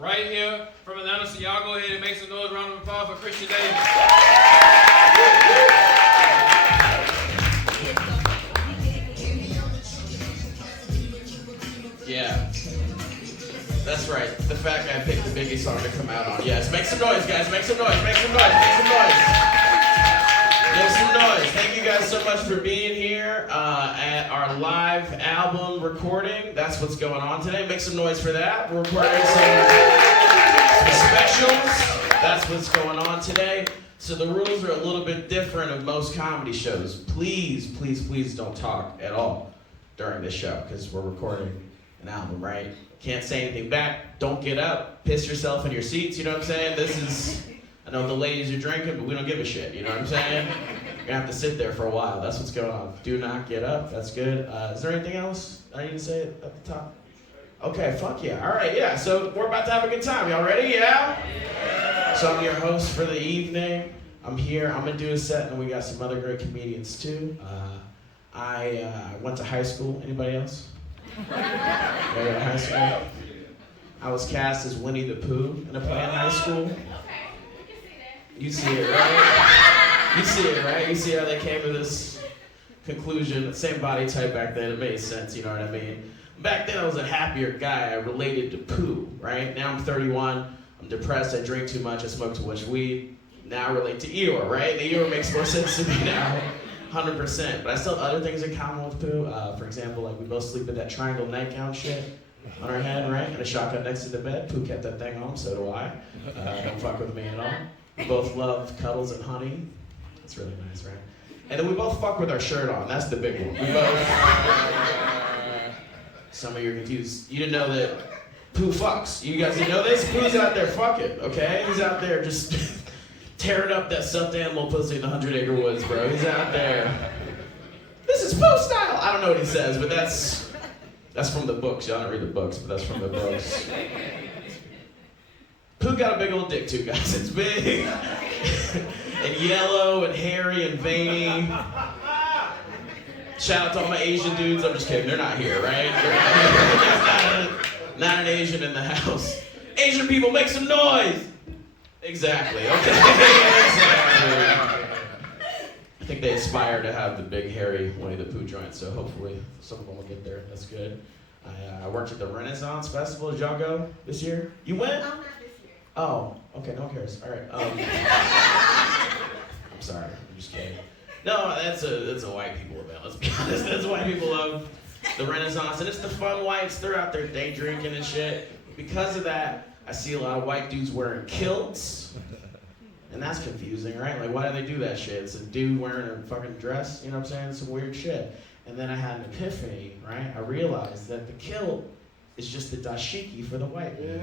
right here from Atlanta. So y'all go ahead and make some noise, round of applause for Christian Davis. Yeah. That's right. The fat guy picked the biggest song to come out on. Yes. Make some noise, guys. Make some noise. Make some noise. Make some noise. Make some noise. Thank you guys so much for being here at our live album recording. That's what's going on today. Make some noise for that. We're recording some specials. That's what's going on today. So the rules are a little bit different of most comedy shows. Please, please, please don't talk at all during this show because we're recording an album, right? Can't say anything back. Don't get up. Piss yourself in your seats. You know what I'm saying? This is, I know the ladies are drinking, but we don't give a shit. You know what I'm saying? You're gonna have to sit there for a while. That's what's going on. Do not get up. That's good. Is there anything else I need to say at the top? Okay, fuck yeah. All right, yeah. So we're about to have a good time. Y'all ready? Yeah? So I'm your host for the evening. I'm here. I'm gonna do a set, and we got some other great comedians too. I went to high school. Anybody else? High school. I was cast as Winnie the Pooh in a play in high school. Okay, we can see that. You see it, right? You see it, right? You see how they came to this conclusion. Same body type back then. It made sense, you know what I mean? Back then I was a happier guy. I related to Pooh, right? Now I'm 31. I'm depressed. I drink too much. I smoke too much weed. Now I relate to Eeyore, right? The Eeyore makes more sense to me now. 100%, but I still have other things in common with Pooh. For example, like we both sleep with that triangle nightgown shit on our head, right? And a shotgun next to the bed. Pooh kept that thing on, so do I. Don't fuck with me at all. We both love cuddles and honey. It's really nice, right? And then we both fuck with our shirt on. That's the big one. We both. Some of you are confused. You didn't know that Pooh fucks. You guys didn't know this? Pooh's out there fucking, okay? He's out there just tearing up that stuffed animal pussy in the 100 Acre Woods, bro. He's out there. This is Pooh style. I don't know what he says, but that's from the books. Y'all don't read the books, but that's from the books. Pooh got a big old dick too, guys. It's big and yellow and hairy and veiny. Shout out to all my Asian dudes. I'm just kidding. They're not here, right? Not an Asian in the house. Asian people, make some noise. Exactly. Okay. Exactly. I think they aspire to have the big, hairy Winnie the Pooh joint, so hopefully some of them will get there. That's good. I worked at the Renaissance Festival. Did y'all go this year? You went? I'm not this year. Oh, okay. No one cares. All right. I'm sorry. I'm just kidding. No, that's a white people event. Let's be honest. That's white people love the Renaissance, and it's the fun whites. They're out there day drinking and shit. Because of that, I see a lot of white dudes wearing kilts, and that's confusing, right? Like, why do they do that shit? It's a dude wearing a fucking dress, you know what I'm saying? Some weird shit. And then I had an epiphany, right? I realized that the kilt is just the dashiki for the white man.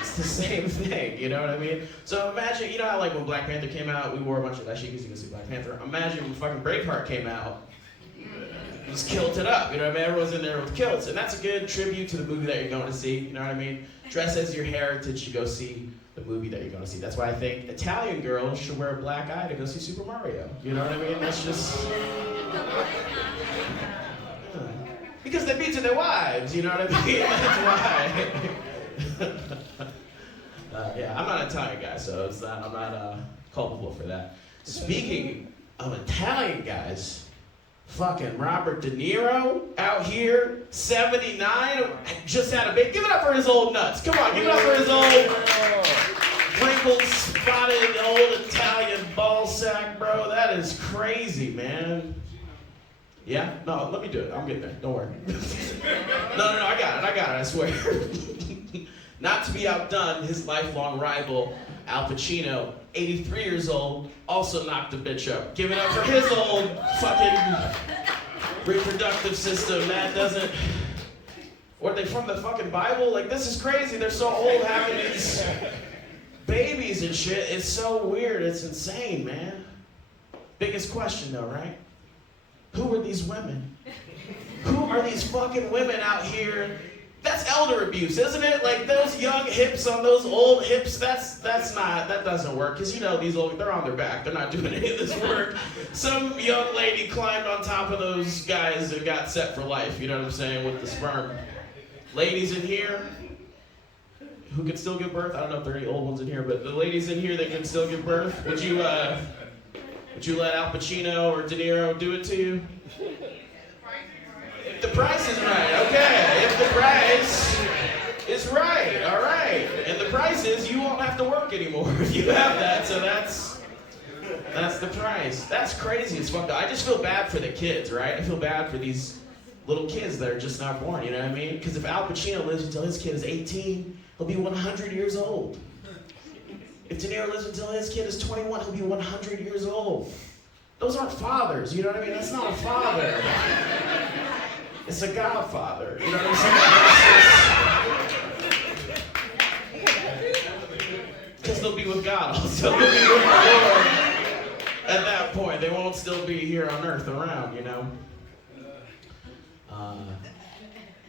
It's the same thing, you know what I mean? So imagine, you know how like when Black Panther came out, we wore a bunch of dashikis, you can see Black Panther. Imagine when fucking Braveheart came out, it was kilted up, you know what I mean? Everyone's in there with kilts, and that's a good tribute to the movie that you're going to see, you know what I mean? Dress as your heritage to go see the movie that you're going to see. That's why I think Italian girls should wear a black eye to go see Super Mario, you know what I mean? That's just... Because they beat to their wives, you know what I mean? That's why. Yeah, I'm not an Italian guy, so it's not, I'm not culpable for that. Speaking of Italian guys, fucking Robert De Niro out here, 79, just had a baby. Give it up for his old nuts. Come on, give it up for his old wrinkled, spotted, old Italian ball sack, bro. That is crazy, man. Yeah? No, let me do it. I'm getting there. Don't worry. No, I got it, I swear. Not to be outdone, his lifelong rival, Al Pacino, 83 years old, also knocked the bitch up. Give it up for his old fucking reproductive system. That doesn't... What, are they from the fucking Bible? Like, this is crazy. They're so old having these babies and shit. It's so weird. It's insane, man. Biggest question, though, right? Who are these women? Who are these fucking women out here? That's elder abuse, isn't it? Like those young hips on those old hips, that doesn't work. Because you know these old, they're on their back. They're not doing any of this work. Some young lady climbed on top of those guys and got set for life, you know what I'm saying, with the sperm. Ladies in here, who can still give birth? I don't know if there are any old ones in here, but the ladies in here that can still give birth, would you let Al Pacino or De Niro do it to you? If the price is right, okay. If the price is right, all right. And the price is you won't have to work anymore if you have that, so that's the price. That's crazy as fuck. I just feel bad for the kids, right? I feel bad for these little kids that are just not born, you know what I mean? Because if Al Pacino lives until his kid is 18, he'll be 100 years old. If De Niro lives until his kid is 21, he'll be 100 years old. Those aren't fathers, you know what I mean? That's not a father. It's a godfather, you know what I'm saying? Because they'll be with God also. They'll be with the Lord at that point. They won't still be here on earth around, you know?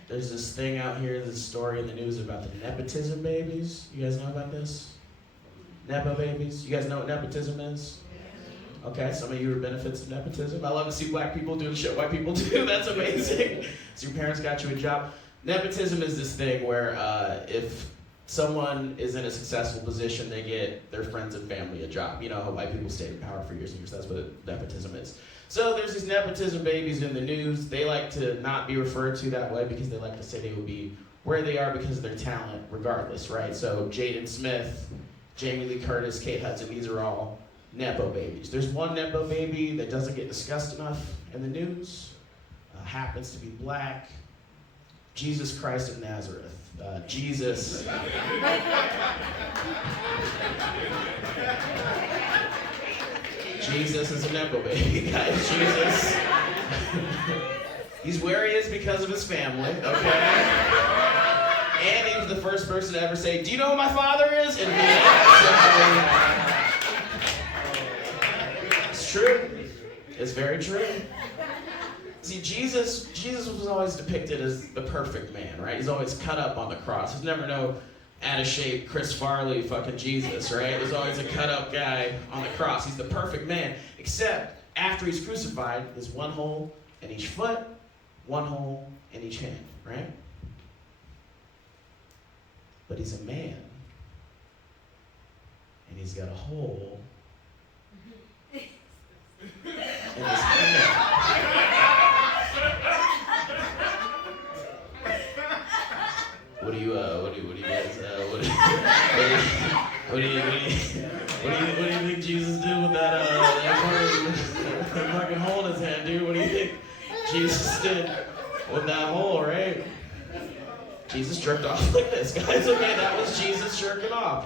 There's this thing out here, this story in the news about the nepotism babies. You guys know about this? Nepo babies? You guys know what nepotism is? Okay, some of you are benefits of nepotism. I love to see black people doing shit white people do. That's amazing. So your parents got you a job. Nepotism is this thing where if someone is in a successful position, they get their friends and family a job. You know how white people stayed in power for years and years. That's what nepotism is. So there's these nepotism babies in the news. They like to not be referred to that way because they like to say they will be where they are because of their talent regardless, right? So Jaden Smith, Jamie Lee Curtis, Kate Hudson, these are all Nepo babies. There's one Nepo baby that doesn't get discussed enough in the news, happens to be black, Jesus Christ of Nazareth. Jesus. Jesus is a Nepo baby, guys. Jesus. He's where he is because of his family, okay? And he was the first person to ever say, "Do you know who my father is?" And it's true. It's very true. See, Jesus was always depicted as the perfect man, right? He's always cut up on the cross. There's never no out of shape Chris Farley fucking Jesus, right? There's always a cut up guy on the cross. He's the perfect man, except after he's crucified, there's one hole in each foot, one hole in each hand, right? But he's a man, and he's got a hole in his hand. What do you guys, what do you think Jesus did with that fucking hole in his hand, dude? What do you think Jesus did with that hole, right? Jesus jerked off like this, guys. Okay, that was Jesus jerking off.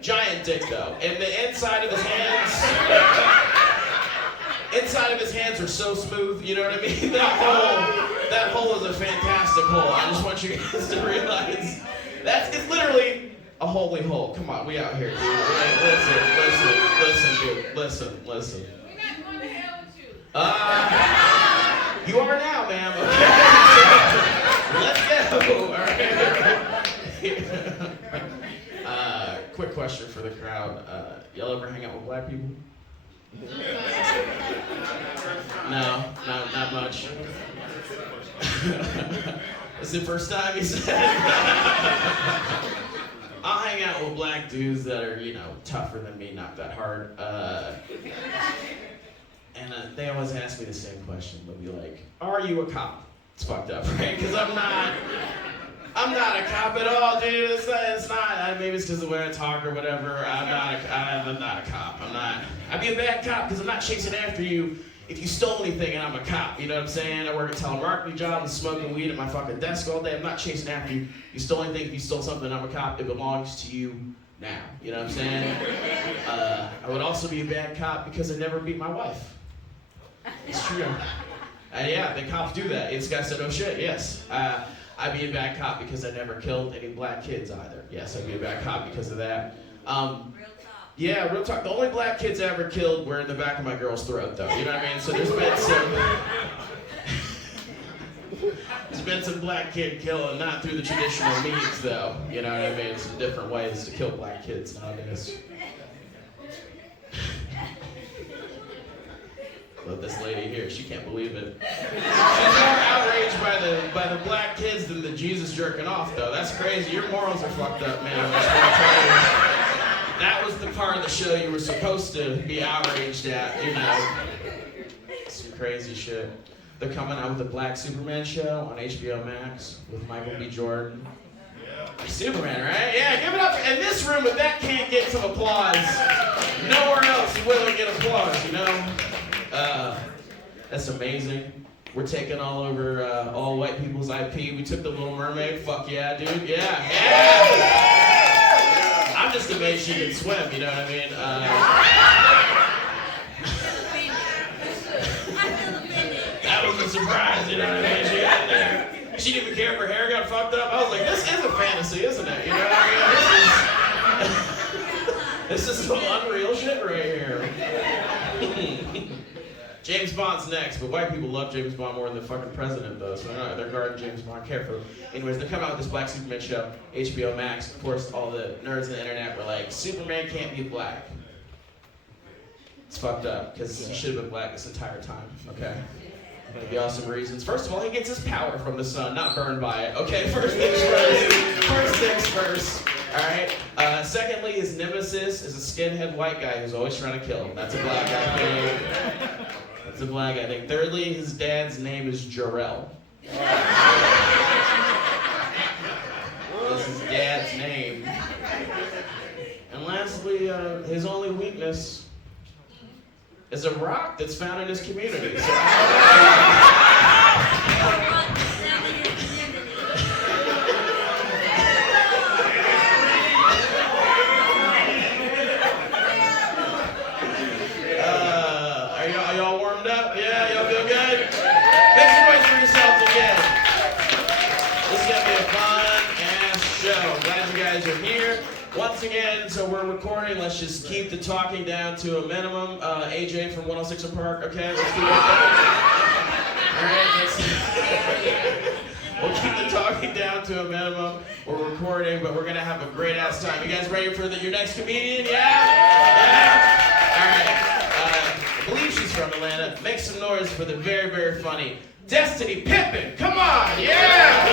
Giant dick, though. And the inside of his hands are so smooth, you know what I mean? That hole is a fantastic hole. I just want you guys to realize it's literally a holy hole. Come on, we out here, dude. Hey, listen, dude. Listen. We're not going to hell with you. You are now, ma'am. Okay. Let's go. All right. Quick question for the crowd. Y'all ever hang out with black people? No, not much. It's the first time he said it. I'll hang out with black dudes that are, tougher than me, not that hard. And they always ask me the same question. They'll be like, "Are you a cop?" It's fucked up, right? Because I'm not a cop at all, dude. It's not. Maybe it's because of the way I talk or whatever. I'm not a cop. I'd be a bad cop because I'm not chasing after you if you stole anything and I'm a cop. You know what I'm saying? I work a telemarketing job and smoking weed at my fucking desk all day. I'm not chasing after you. You stole anything, if you stole something, I'm a cop. It belongs to you now. You know what I'm saying? I would also be a bad cop because I never beat my wife. It's true. Yeah, the cops do that. This guy said, "Oh shit, yes." I'd be a bad cop because I never killed any black kids either. Yes, I'd be a bad cop because of that. Real talk. Yeah, real talk. The only black kids I ever killed were in the back of my girl's throat, though. You know what I mean? So there's been some black kid killing, not through the traditional means, though. You know what I mean? Some different ways to kill black kids nowadays. But this lady here, she can't believe it. She's more outraged by the black kids than the Jesus jerking off, though. That's crazy. Your morals are fucked up, man. I'm just gonna tell you. That was the part of the show you were supposed to be outraged at, you know. Some crazy shit. They're coming out with a Black Superman show on HBO Max with Michael B. Jordan. Superman, right? Yeah, give it up. In this room, if that can't get some applause, nowhere else will it get applause, you know? That's amazing. We're taking all over all white people's IP. We took The Little Mermaid. Fuck yeah, dude. Yeah. I'm just amazed she can swim, you know what I mean? That was a surprise, you know what I mean? She got in there. She didn't even care if her hair got fucked up. I was like, this is a fantasy, isn't it? You know what I mean? This is some unreal shit right here. James Bond's next, but white people love James Bond more than the fucking president does. So they're guarding James Bond carefully. Anyways, they're coming out with this Black Superman show, HBO Max. Of course, all the nerds on the internet were like, Superman can't be black. It's fucked up, because he should have been black this entire time, okay? Maybe awesome reasons. First of all, he gets his power from the sun, not burned by it. Okay, first things first. All right. Secondly, his nemesis is a skinhead white guy who's always trying to kill him. That's a black guy thing. That's a black guy thing. Thirdly, his dad's name is Jarrell. That's his dad's name. And lastly, his only weakness is a rock that's found in his community. So are y'all warmed up? Yeah, y'all feel good? Make some noise for yourselves again. This is gonna be a fun-ass show. Glad you guys are here. Once again, so we're recording. Let's just keep the talking down to a minimum. AJ from 106 and Park, okay? Let's do that. All right, we'll keep the talking down to a minimum. We're recording, but we're gonna have a great ass time. You guys ready for your next comedian? Yeah? All right. I believe she's from Atlanta. Make some noise for the very, very funny Destiny Pippin. Come on, yeah!